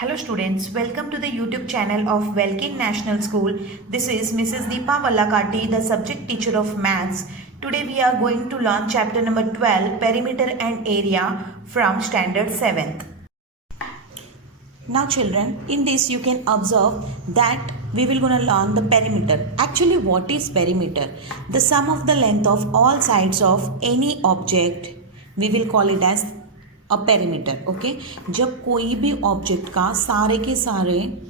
Hello students, welcome to the YouTube channel of Welkin National School. This is Mrs. Deepa Vallakati, the subject teacher of maths. Today we are going to learn chapter number 12, perimeter and area from standard 7th. Now children, in this you can observe that we will gonna learn the perimeter. Actually, what is perimeter? The sum of the length of all sides of any object, we will call it as a perimeter. Okay, जब कोई भी object का सारे के सारे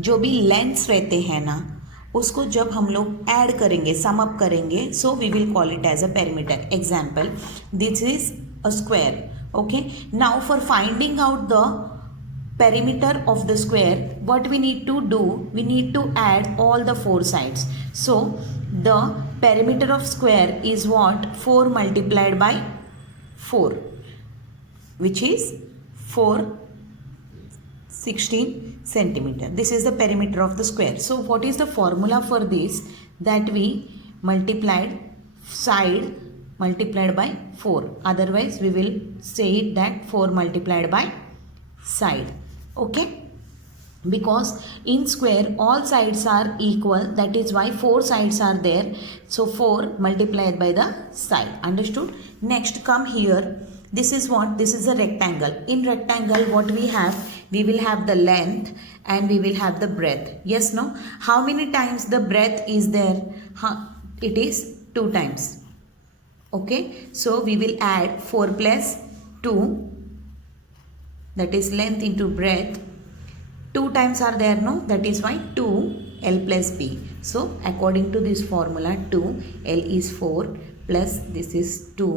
जो भी lengths रहते हैं ना, उसको जब हम लोग ऐड करेंगे, सम अप करेंगे, so we will call it as a perimeter. Example, this is a square. Okay, now for finding out the perimeter of the square, what we need to do, we need to add all the four sides. So the perimeter of square is what? 4 multiplied by 4, which is 416 centimeter. This is the perimeter of the square. So what is the formula for this? That we multiplied side multiplied by 4. Otherwise we will say it that 4 multiplied by side. Okay, because in square all sides are equal, that is why 4 sides are there. So 4 multiplied by the side. Understood? Next, come here. This is what? This is a rectangle. In rectangle, what we have? We will have the length and we will have the breadth. Yes, no? How many times the breadth is there? It is 2 times. Okay, so we will add 4 plus 2, that is length into breadth. 2 times are there, no? That is why 2l plus b. So according to this formula, 2l is 4 plus this is 2.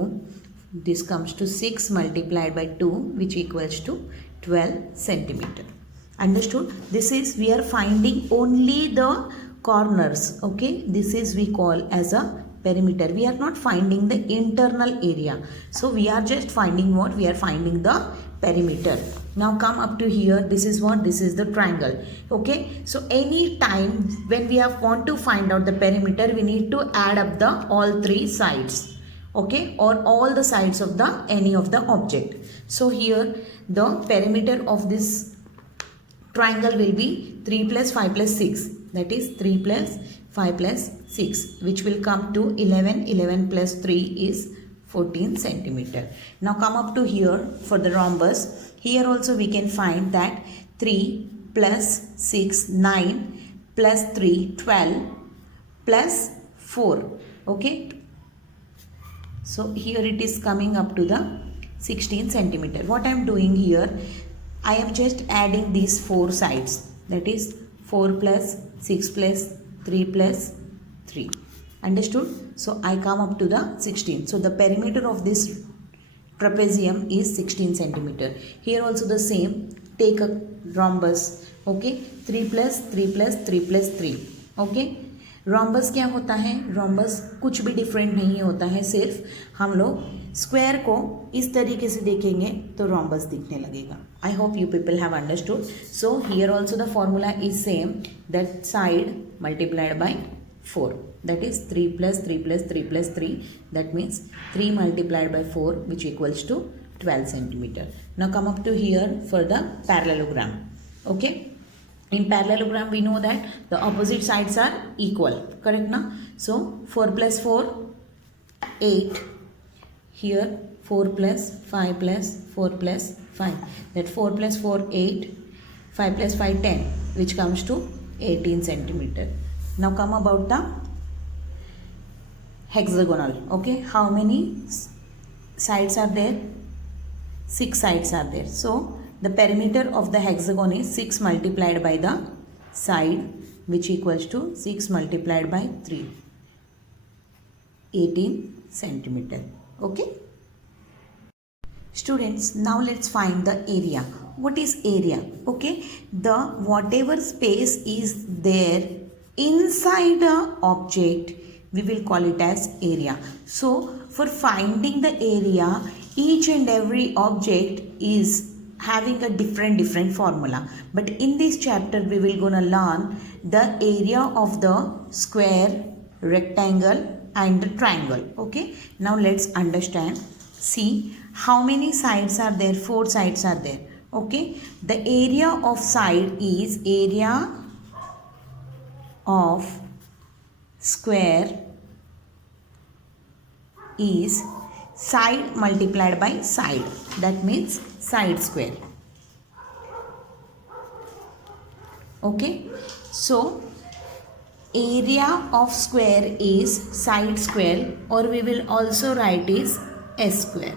This comes to 6 multiplied by 2, which equals to 12 centimeter. Understood? This is, we are finding only the corners. Okay, this is we call as a perimeter. We are not finding the internal area. So we are just finding what? We are finding the perimeter. Now come up to here. This is what? This is the triangle. Okay, so any time when we want to find out the perimeter, we need to add up the all 3 sides. Okay, or all the sides of the any of the object. So here the perimeter of this triangle will be 3 plus 5 plus 6, that is 3 plus 5 plus 6, which will come to 11. 11 plus 3 is 14 centimeter. Now come up to here for the rhombus. Here also we can find that 3 plus 6 9 plus 3 12 plus 4. Okay, so here it is coming up to the 16 centimeter. What I am doing here, I am just adding these 4 sides, that is 4 plus 6 plus 3 plus 3. Understood? So I come up to the 16. So the perimeter of this trapezium is 16 centimeter. Here also the same. Take a rhombus. Okay, 3 plus 3 plus 3 plus 3. Okay, rhombus क्या होता है? rhombus कुछ भी different नहीं होता है, सिर्फ हम लोग स्क्वायर को इस तरीके से देखेंगे तो rhombus दिखने लगेगा. I hope you people have understood. So here also the formula is same, that side multiplied by 4, that is 3 plus 3 plus 3 plus 3, that means 3 multiplied by 4, which equals to 12 centimeter. Now come up to here for the parallelogram. Okay, in parallelogram we know that the opposite sides are equal, correct na? So 4 plus 4 8, here 4 plus 5 plus 4 plus 5, that 4 plus 4 8, 5 plus 5 10, which comes to 18 centimeter. Now come about the hexagonal. Okay, how many sides are there? 6 sides are there. So the perimeter of the hexagon is 6 multiplied by the side, which equals to 6 multiplied by 3, 18 centimeter. Okay, students, now let's find the area. What is area? Okay, the whatever space is there inside a object, we will call it as area. So for finding the area, each and every object is having a different formula, but in this chapter we will gonna learn the area of the square, rectangle and the triangle. Okay, now let's understand. See how many sides are there? 4 sides are there. Okay, the area of side is area of square is side multiplied by side, that means side square. Okay, so area of square is side square, or we will also write is s square.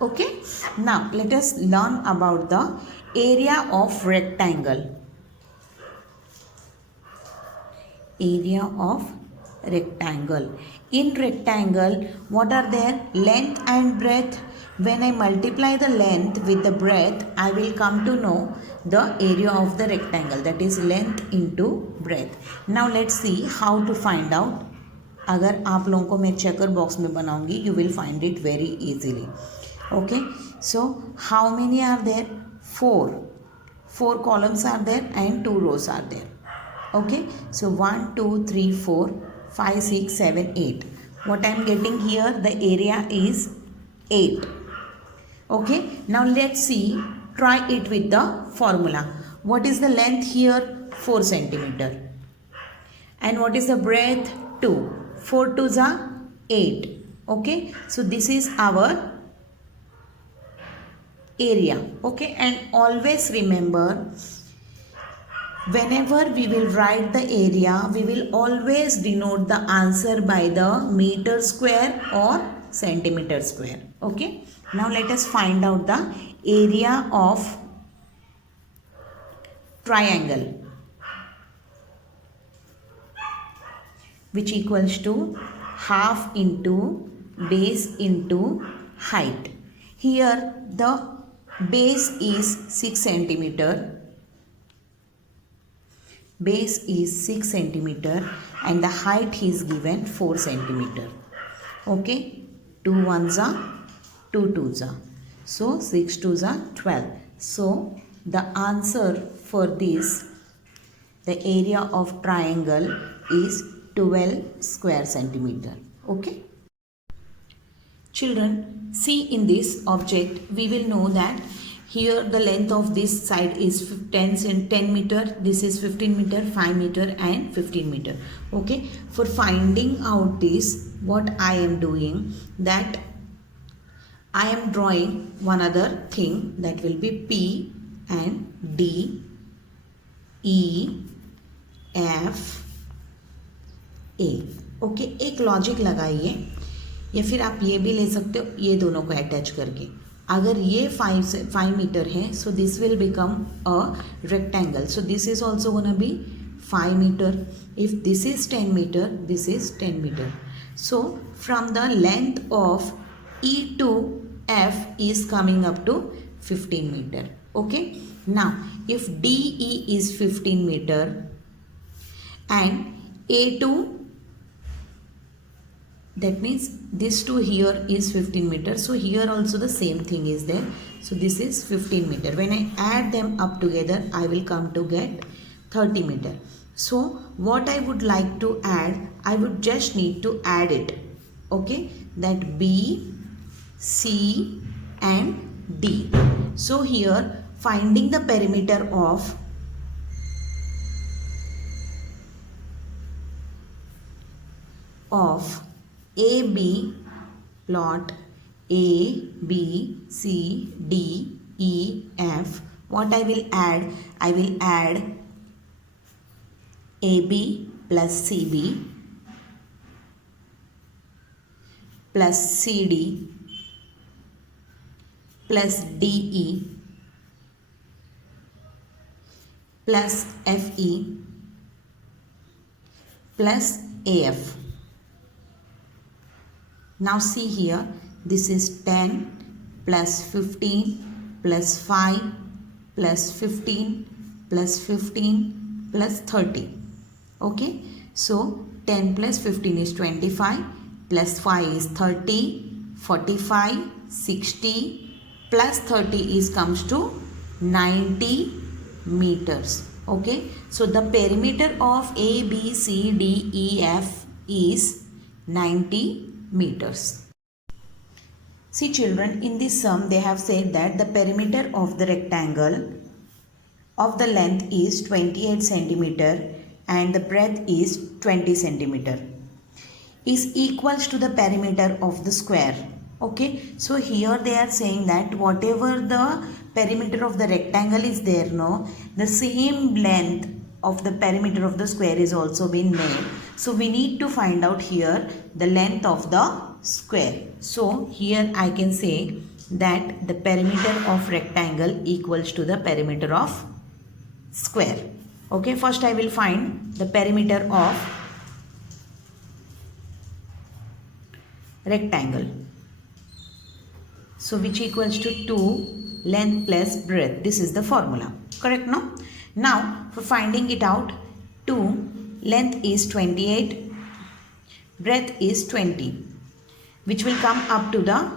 Okay, now let us learn about the area of rectangle. Area of rectangle. In rectangle, what are there? Length and breadth. When I multiply the length with the breadth, I will come to know the area of the rectangle, that is length into breadth. Now let's see how to find out. अगर आप लोगों को मैं checker box में बनाऊंगी, you will find it very easily. Okay, so how many are there? 4 columns are there and 2 rows are there. Okay, so 1 2 3 4 5 6 7 8. What I am getting here, the area is 8. Okay, now let's see, try it with the formula. What is the length here? 4 centimeter. And what is the breadth? 2. 4 2s are 8. Okay, so this is our area. Okay, and always remember, whenever we will write the area, we will always denote the answer by the meter square or centimeter square. Okay, now let us find out the area of triangle, which equals to half into base into height. Here the base is 6 centimeter. Base is 6 centimeter and the height is given 4 centimeter. Okay, 2 1s are 2 2s are. So 6 2s are 12. So the answer for this, the area of triangle is 12 square centimeter. Okay. Children, see in this object, we will know that here the length of this side is 10 meter, this is 15 meter, 5 meter and 15 meter. Okay, for finding out this, what I am doing, that I am drawing one other thing, that will be P and D, E, F, A. Okay, एक logic लगाइए, या फिर आप ये भी ले सकते हो, ये दोनों को अटैच करके. अगर ये 5 मीटर है, so this will become a rectangle. So this is also gonna be 5 metre. If this is 10 metre, this is 10 metre. So from the length of E to F is coming up to 15 meter. Okay, now if DE is 15 meter and A2, that means this two here is 15 meter, so here also the same thing is there. So this is 15 meter. When I add them up together, I will come to get 30 meter. So what I would like to add, I would just need to add it. Okay, that B, C and D. So here finding the perimeter of AB, plot A, B, C, D, E, F. What I will add? I will add AB plus CB plus CD plus DE plus FE plus AF. Now see here, this is 10 plus 15 plus 5 plus 15 plus 15 plus 30. Okay, so 10 plus 15 is 25 plus 5 is 30, 45, 60 plus 30 is comes to 90 meters. Okay, so the perimeter of A, B, C, D, E, F is 90 meters. See children, in this sum they have said that the perimeter of the rectangle of the length is 28 centimeter and the breadth is 20 centimeter is equals to the perimeter of the square. Okay, so here they are saying that whatever the perimeter of the rectangle is there, no, the same length of the perimeter of the square is also been made. So we need to find out here the length of the square. So here I can say that the perimeter of rectangle equals to the perimeter of square. Okay, first I will find the perimeter of rectangle. So which equals to 2 length plus breadth. This is the formula. Correct, no? Now for finding it out, 2 length is 28, breadth is 20, which will come up to the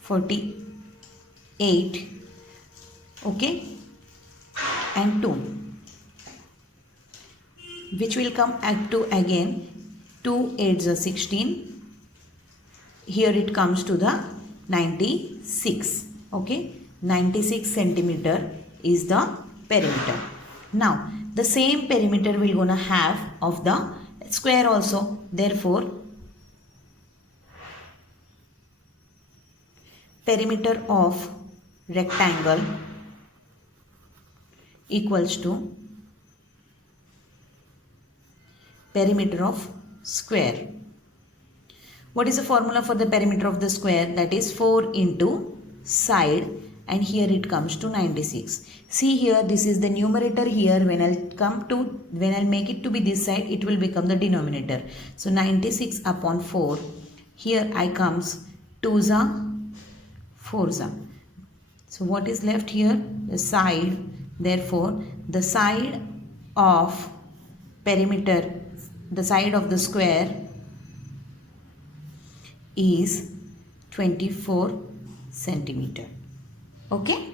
48. Okay, and 2, which will come up to again 2 8s are 16. Here it comes to the 96. Okay, 96 centimeter is the perimeter. Now the same perimeter we're gonna have of the square also. Therefore perimeter of rectangle equals to perimeter of square. What is the formula for the perimeter of the square? That is 4 into side, and here it comes to 96. See here, this is the numerator here. When I'll make it to be this side, it will become the denominator. So 96 upon 4. Here I comes 2s are 4s are. So what is left here? The side. Therefore the side of perimeter, the side of the square is 24 centimeter. Okay.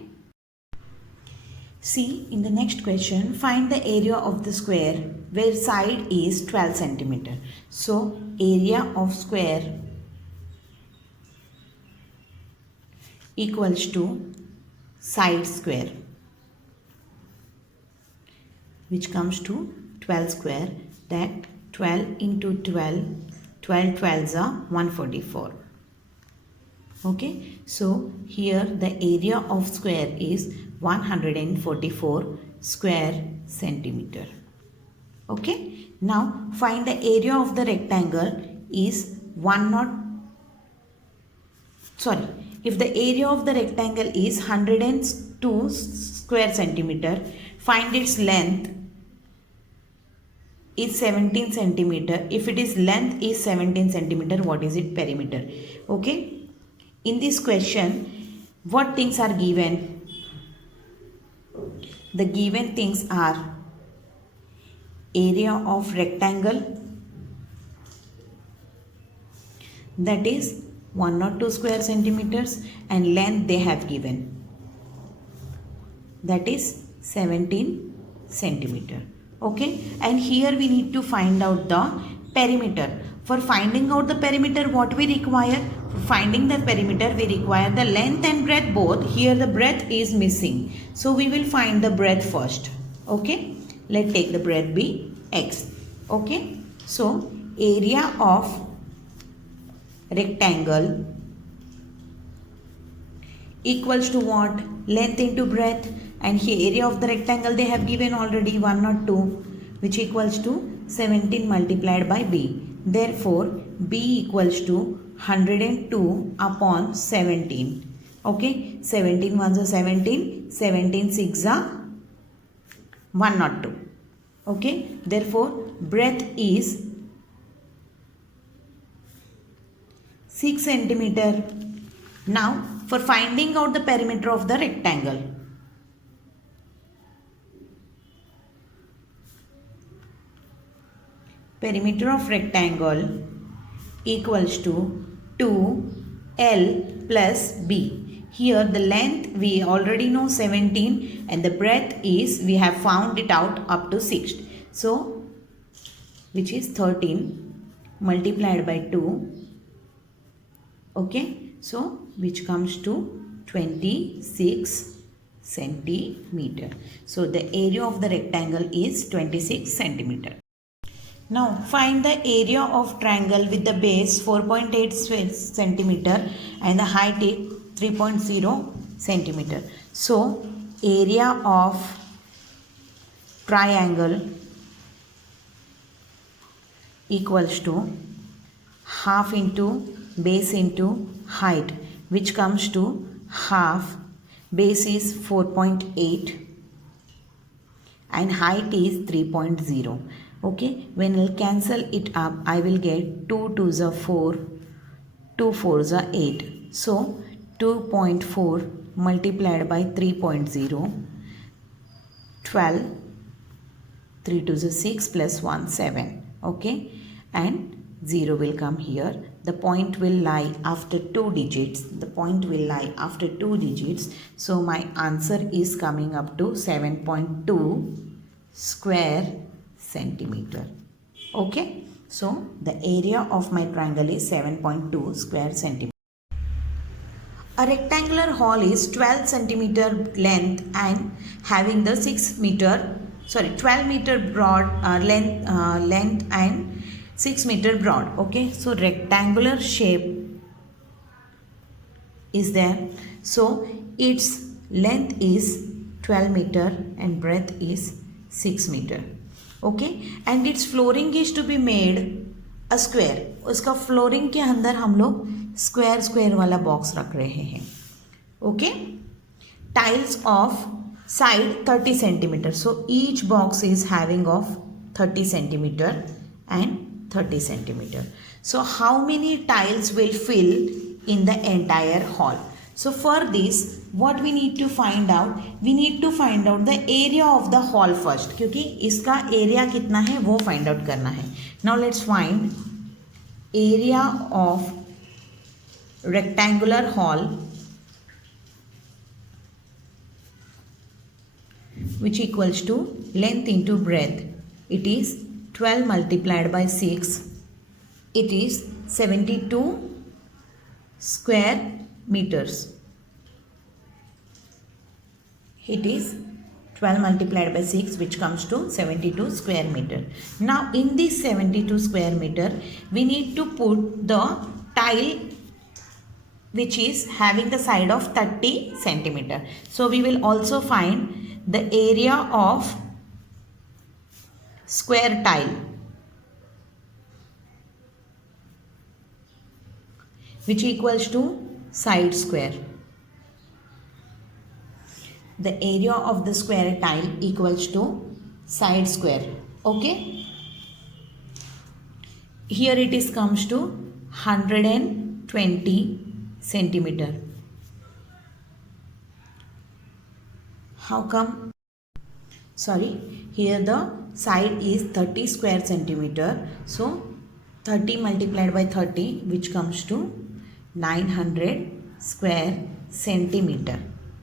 See in the next question, find the area of the square where side is 12 centimeter. So area of square equals to side square, which comes to 12 square. That 12 into 12, 12 12s are 144. Okay, so here the area of square is 144 square centimeter. Okay, now find the area of the rectangle is if the area of the rectangle is 102 square centimeter, find its length is 17 centimeter. If it is length is 17 centimeter, what is it? Perimeter. Okay, in this question what things are given? The given things are area of rectangle, that is 102 square centimeters, and length they have given, that is 17 centimeter. Okay, and here we need to find out the perimeter. For finding out the perimeter, what we require? For finding the perimeter, we require the length and breadth both. Here the breadth is missing, so we will find the breadth first. Okay, let's take the breadth be x. Okay, so area of rectangle equals to what? Length into breadth, and here area of the rectangle they have given already 102, which equals to 17 multiplied by b. Therefore b equals to 102 upon 17. Okay, 17 ones are 17, 17 6 are 102. Okay, therefore breadth is 6 centimeter. Now for finding out the perimeter of the rectangle, perimeter of rectangle equals to 2l plus b. Here the length we already know 17, and the breadth is we have found it out up to 6. So which is 13 multiplied by 2. Okay, so which comes to 26 centimeter. So the area of the rectangle is 26 centimeter. Now find the area of triangle with the base 4.8 centimeter and the height is 3.0 centimeter. So area of triangle equals to half into base into height, which comes to half. Base is 4.8 and height is 3.0. Okay, when I'll cancel it up, I will get 2 2s are 4, 2 4s are 8. So 2.4 multiplied by 3.0, 12, 3 2s are 6 plus 1 7. Okay, and 0 will come here. The point will lie after 2 digits. The point will lie after 2 digits. So my answer is coming up to 7.2 square centimeter. Okay, so the area of my triangle is 7.2 square centimeter. A rectangular hall is 12 centimeter length and having the 12 meter broad length and 6 meter broad. Okay, so rectangular shape is there. So its length is 12 meter and breadth is 6 meter. Okay, and its flooring is to be made a square. उसका flooring के अंदर हम लोग square वाला box रख रहे हैं. Okay, tiles of side 30 centimeter. So each box is having of 30 centimeter and 30 centimeter. So how many tiles will fill in the entire hall? So for this, what we need to find out? We need to find out the area of the hall first, क्योंकि इसका area कितना है वो find out करना है. Now let's find area of rectangular hall, which equals to length into breadth. It is 12 multiplied by 6. It is 72 square meters. It is 12 multiplied by 6, which comes to 72 square meter. Now in this 72 square meter, we need to put the tile which is having the side of 30 centimeter. So we will also find the area of square tile, which equals to side square. The area of the square tile equals to side square. Okay, here it is comes to 120 centimeter. How come? Sorry, here the side is 30 square centimeter. So 30 multiplied by 30, which comes to 900 square centimeter.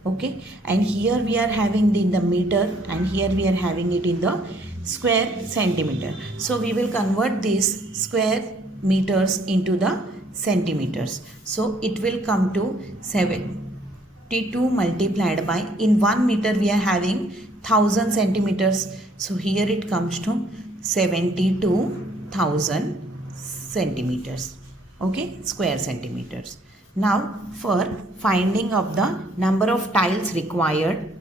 Okay, and here we are having in the meter and here we are having it in the square centimeter. So we will convert these square meters into the centimeters. So it will come to 72 multiplied by, in 1 meter we are having 1000 centimeters. So here it comes to 72,000 centimeters. Okay, square centimeters. Now for finding of the number of tiles required,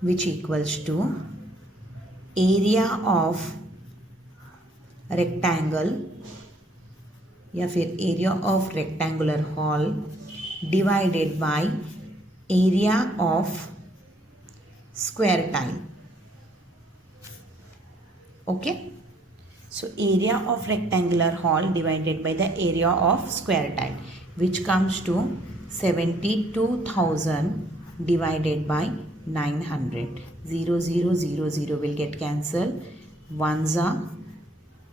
which equals to area of rectangle या फिर area of rectangular hall divided by area of square tile. Okay, so area of rectangular hall divided by the area of square tile, which comes to 72,000 divided by 900. 0 0 0 0 will get cancelled. 1s are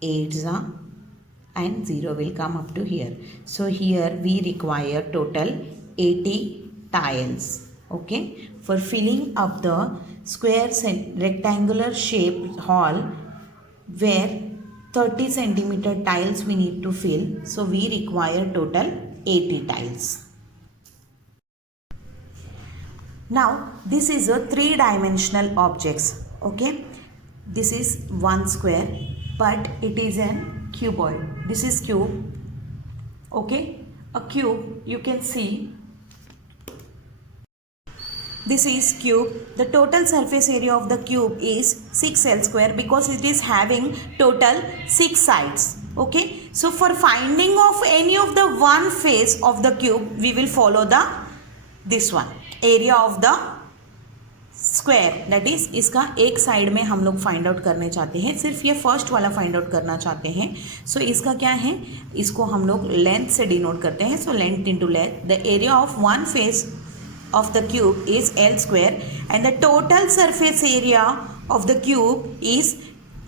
8s are and 0 will come up to here. So here we require total 80 tiles. Okay, for filling up the square rectangular shaped hall, where 30 centimeter tiles we need to fill. So we require total 80 tiles. Now this is a three-dimensional objects. Okay, this is one square, but it is an cuboid. This is cube. Okay, a cube, you can see this is cube. The total surface area of the cube is 6L square because it is having total 6 sides. Okay, so for finding of any of the one face of the cube, we will follow this one, area of the square, that is इसका एक side में हम लोग find out करने चाहते हैं, सिर्फ ये फर्स्ट वाला फाइंड आउट करना चाहते हैं. सो इसका क्या है, इसको हम लोग लेंथ से डिनोट करते हैं. So length into length, the area of one face of the cube is L square and the total surface area of the cube is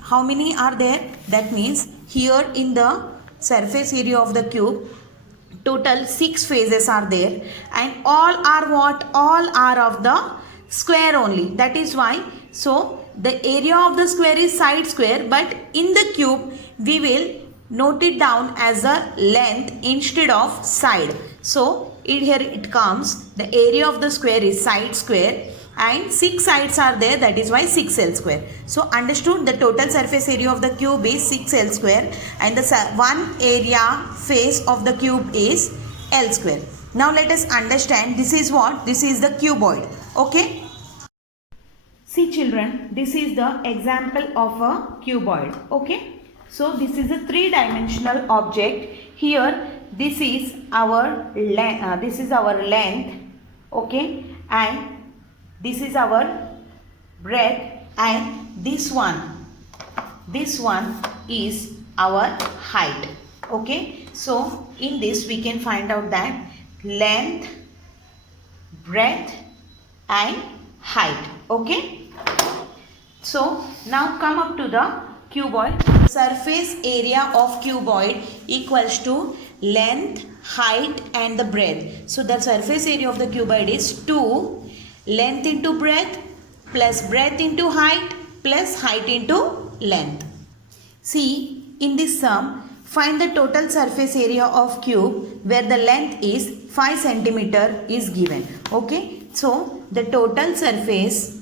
how many are there? That means here in the surface area of the cube total 6 faces are there and all are what? All are of the square only. That is why, so the area of the square is side square, but in the cube we will note it down as a length instead of side. So here it comes, the area of the square is side square and 6 sides are there, that is why 6L square. So understood, the total surface area of the cube is 6L square and the one area face of the cube is L square. Now let us understand, this is what? This is the cuboid. Okay. See children, this is the example of a cuboid. Okay. So this is a three-dimensional object. Here this is our length, okay, and this is our breadth, and this one is our height. Okay, so in this we can find out that length, breadth and height. Okay, so now come up to the cuboid. Surface area of cuboid equals to length, height and the breadth. So the surface area of the cuboid is 2 length into breadth plus breadth into height plus height into length. See, in this sum, find the total surface area of cube where the length is 5 centimeter is given. Okay, so the total surface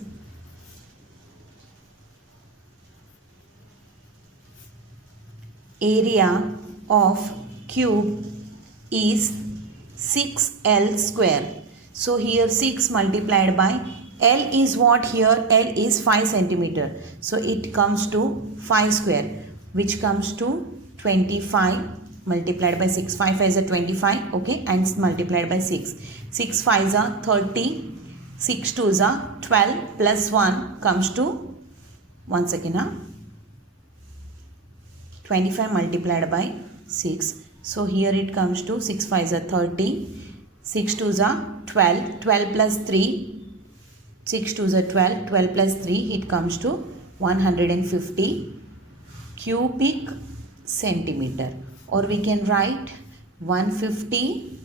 area of cube is 6L square. So here 6 multiplied by L is what here? L is 5 centimeter. So it comes to 5 square, which comes to 25 multiplied by 6. 5 is a 25, okay, and multiplied by 6. 6 5 are 30, 6 2 are 12 plus 1 comes to, once again, 25 multiplied by 6. So here it comes to 6 5 are 30, 6 2 are 12, 12 plus 3, 6 2 are 12, 12 plus 3, it comes to 150 cubic centimeter, or we can write 150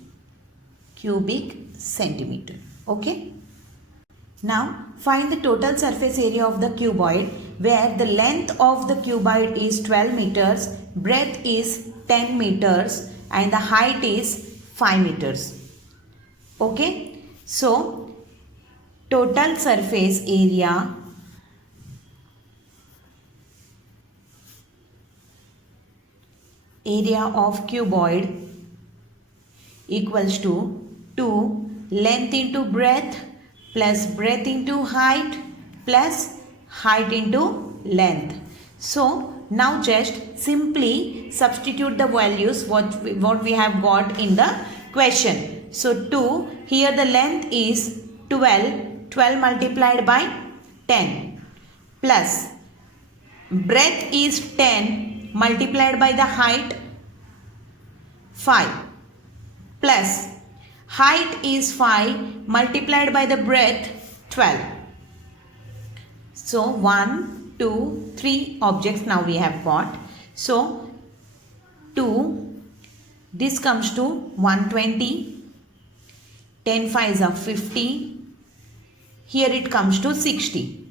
cubic centimeter. Okay. Now find the total surface area of the cuboid where the length of the cuboid is 12 meters, breadth is 10 meters and the height is 5 meters. Okay, so total surface area of cuboid equals to 2 length into breadth plus breadth into height plus height into length. So now just simply substitute the values what we have got in the question. So 2, here the length is 12, 12 multiplied by 10 plus breadth is 10 multiplied by the height 5 plus height is 5 multiplied by the breadth 12. So 1, 2, 3 objects now we have got. So 2, this comes to 120, 10 5s are 50, here it comes to 60.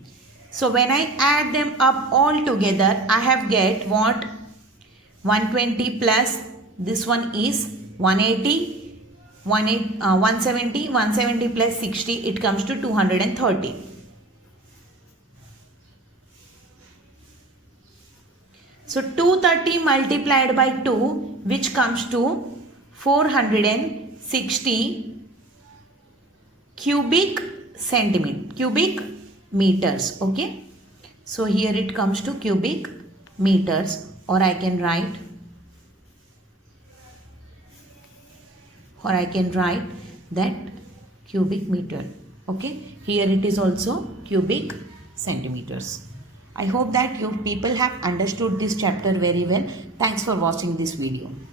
So when I add them up all together, I have get what? 120 plus this one is 180, 170, 170 plus 60, it comes to 230. So 230 multiplied by 2, which comes to 460 cubic meters. Okay. So here it comes to cubic meters, or I can write that cubic meter. Okay. Here it is also cubic centimeters. I hope that you people have understood this chapter very well. Thanks for watching this video.